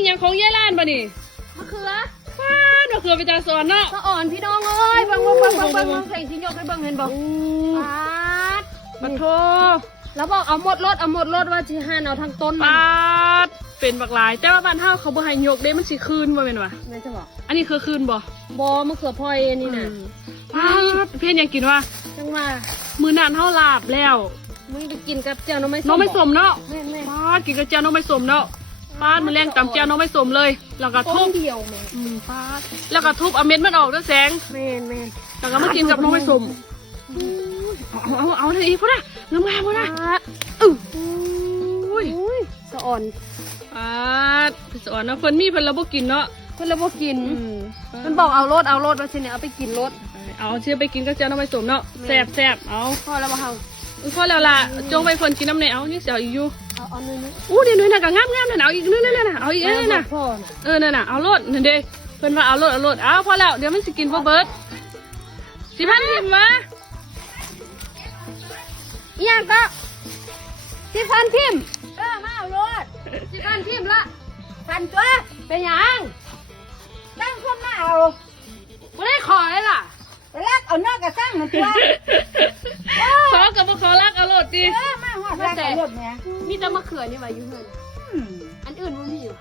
อีหยังของยายล้านบ่นี่ มะเขือ ฟาดมะเขือไปจาสอนเนาะ สะอ่อนพี่น้องเอ้ยเบิ่งเพลงที่ยกให้เบิ่งเห็นบ่ปาด ปะโท แล้วบอกเอาหมดรถว่าสิหั่นเอาทั้งต้น ปาดเป็นบักหลายแต่ว่าบ้านเฮาเขาบ่ให้ยกเด้มันสิคืนบ่แม่นวะ แม่จะบอก อันนี้คือคืนบ่ บ่มะเขือพลอยนี่น่ะ ปาดเพิ่นยังกินว่า จังว่า มื้อนั้นเฮาลาบแล้ว มึงไปกินกับเจ้าน้องไม้ส้ม น้องไม่สมเนาะ แม่ ปาดกินกับเจ้าน้องไม่สมเนาะปาดมื้อแรงตำเจ้าน้องไม่สมเลยแล้วก็ ต้ ทุ น บ เดียวแม่ ปาดแล้วก็ทุบเอาเม็ดมันออกด้วยแสง แม่ แล้วก็มากินกับน้องไม่สมเอาเลยอีกพุ่นน่ะงามๆพุ่นน่ะอุ้ย สะอ่อน ปาดสอนนะเพิ่นมีเพิ่นละบ่กินเนาะ เพิ่นเลยบ่กินมันบอกเอารถว่าสิเนี่ยเอาไปกินรถ เอาเชื่อไปกินกับเจ้าน้องไม่สมเนาะแซ่บเอา พอแล้วบ่เฮา พอแล้วล่ะจงไปเพิ่นกินน้ำในเอายังเสียวอีกอยู่ เอานึง อู้นี่น่ะก็งามนั่นเอาอีกนั่นน่ะเอาอีกนั่นน่ะ พ่อ นั่นน่ะเอารถนั่นเด้เพิ่นว่าเอารถเอาพอแล้วเดี๋ยวมันสิกินบ่เบิดสิพันทิมมา อีหยังก็สิฟันทิมมาเอารถสิฟันทิมละฟันตัวเป็นหยังตั้งคนมาเอา บ่ได้ขอเลยล่ะ ไปลักเอาเนื้อกระสั่งมาตัว ขอกับบ่ขอรักเอารถดิ มาหอดลักเอารถเนี่ยมีแต่มะเขือนี่ไว้อยู่เฮือนอันอื่นบ่มีอยู่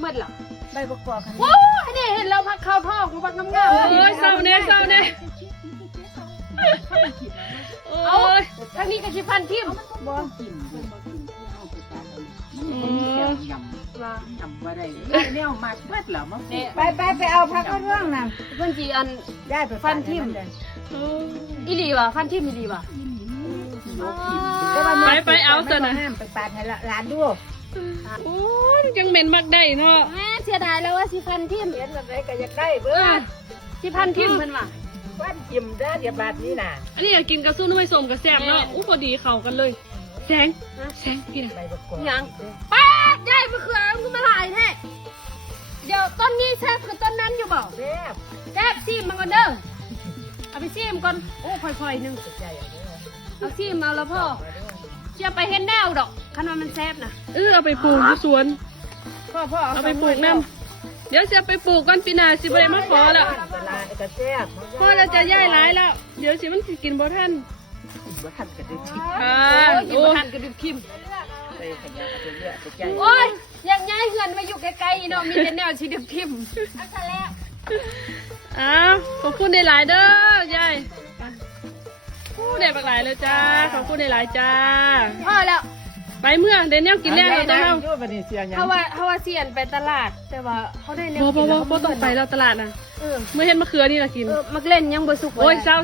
หมดแล้ว ใบประกอบกัน โอ้ยนี่เห็นเราพักเข้าท้องพักน้ำงาม โอ้ยเศร้าแน่โอ้ย ทางนี้ก็สิฟันทิม บ่กินยำว่าได้แนวมากเบิดเหรอมาไปเอาพักก็เรื่องน่ะ เพิ่นสิอัน ได้ไป ฟันทิมอีหลีว่ะฟันทิมอีหลีว่ะ ไปเอาซะนะ ไปปาดให้ร้านดู โอ้ยจังเหม็นมักได้เนาะ แม่เสียดายแล้วว่าสิฟันทิม เห็นแบบไหนก็อยากได้เบิด สิฟันทิมเพิ่นว่ะ ฟันจิ้มได้เดี๋ยวบาดนี้น่ะ อันนี้อยากกินกระสู้น้ำไม่สมกับแซ่บเนาะอู้พอดีเข้ากันเลยแสงพี่น่ะ ใบประกอบ ยังป้าดยายมะเขือมึงมาหลายแท้เดี๋ยวต้นนี้แซ่บคือต้นนั้นอยู่บ่ แซ่บ แซ่บซีมมันก่อนเด้อเอาไปซีมก่อนโอ้ค่อยๆนึง ใจเอาเด้อ เอาซีมเอาแล้วพ่อเชื่อไปเห็นแนวดอกคันว่ามันแซ่บนะ เอาไปปลูกที่สวน พ่อ เอาไปปลูกน้ำเดี๋ยวจะไปปลูกกันปีหน้าสิบ่ได้มาขอแล้ว เวลาก็แซ่บ พ่อเราจะย้ายหลายแล้ว เดี๋ยวสิมันสิกินบ่ทัน บ่ทันก็ได้ชิม ค่ะ โอ้ยกินบ่ทันกระดูกคิม ไปขยันไปเรื่อยไปใจ โอ้ยอย่างย้ายเฮือนมาอยู่ไกลๆเนาะมีแต่แนวชีดึกคิมอันนั้นแล้ว อ้าวขอบคุณได้หลายเด้อยายผู้ได้บักหลายเลยจ้าขอบคุณได้หลายจ้า พ่อแล้ว ไปเมื่อเดี๋ยวแนวกินแรงเราจะเฮา ดูบัดนี้เสียหยัง เขาว่าเสียนไปตลาด แต่ว่าเขาได้แนว บ่ กินแล้ว บ่ต้องไปแล้วตลาดน่ะ เออ เมื่อเห็นมะเขือนี่ล่ะกิน มักเล่นยังบ่สุก โอ้ยเศร้า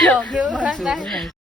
เดี๋ยวไป